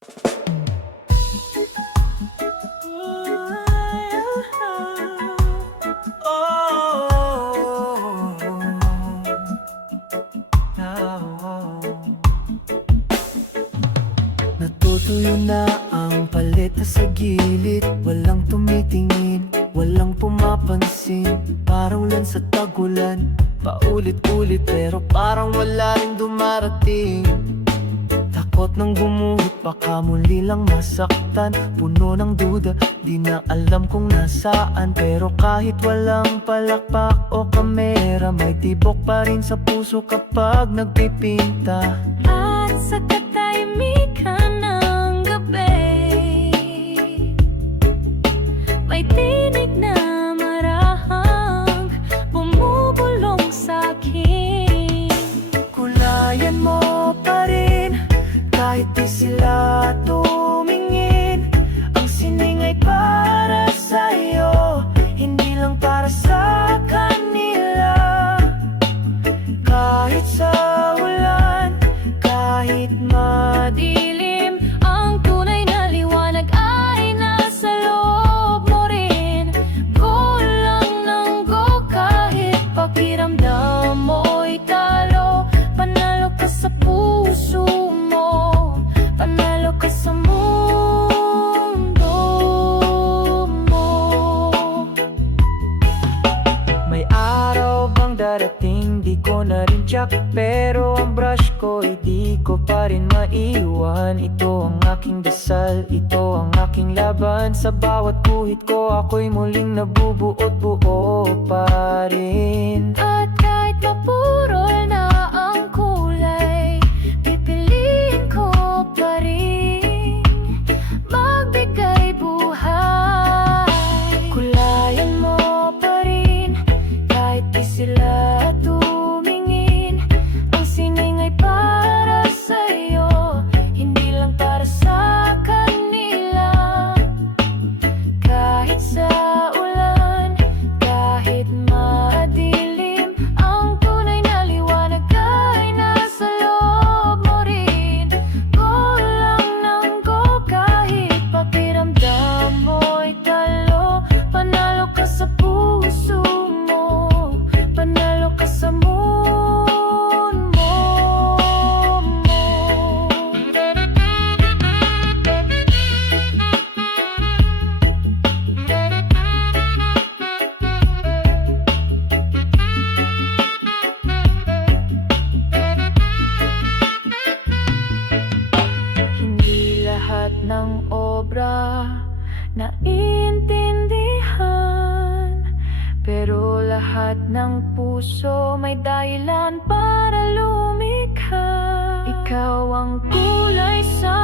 Natutuyo na ang paleta sa gilid, walang tumitingin, walang pumapansin. Parang ulan sa tag-ulan, paulit-ulit pero parang wala ring dumarating. Takot nang gumuhit, baka muli lang masaktan. Puno ng duda, di na alam kung nasaan. Pero kahit walang palakpak o kamera, may tibok pa rin sa puso kapag nagpipinta. At sa katahimikan ng gabi, may tinig na marahang bumubulong sa'kin. Kulayan mo pa rin, kahit di sila tumingin. Ang sining ay para sa'yo, hindi lang para sa kanila. Kahit sa ulan, kahit Madilim, ang tunay na liwanag ay nasa loob mo rin. Kulang ng go kahit pakiramdam mo'y talo. Panalo ka sa puso mo, panalo ka sa mundo mo. may araw bang darating, di ko na rin check. Pero ang brush ko, di ko pa rin maiwan. Ito ang aking dasal, ito ang aking laban. Sa bawat guhit ko, ako'y muling nabubuot buo pa rin. At kahit mapurol na ang kulay, pipiliin ko pa rin magbigay buhay. Kulayan mo pa rin, kahit di sila tumingin. Ang sining ay para sa'yo, hindi lang para sa kanila. Kahit sa ulan, kahit madilim, ang tunay na liwanag ay nasa loob mo rin. Kulang ng go kahit pakiramdam mo'y talo. Panalo ka sa puso mo, panalo ka sa mundo mo. Hindi lahat ng obra naiintindihan, pero lahat ng puso may dahilan para lumikha. Ikaw ang kulay sa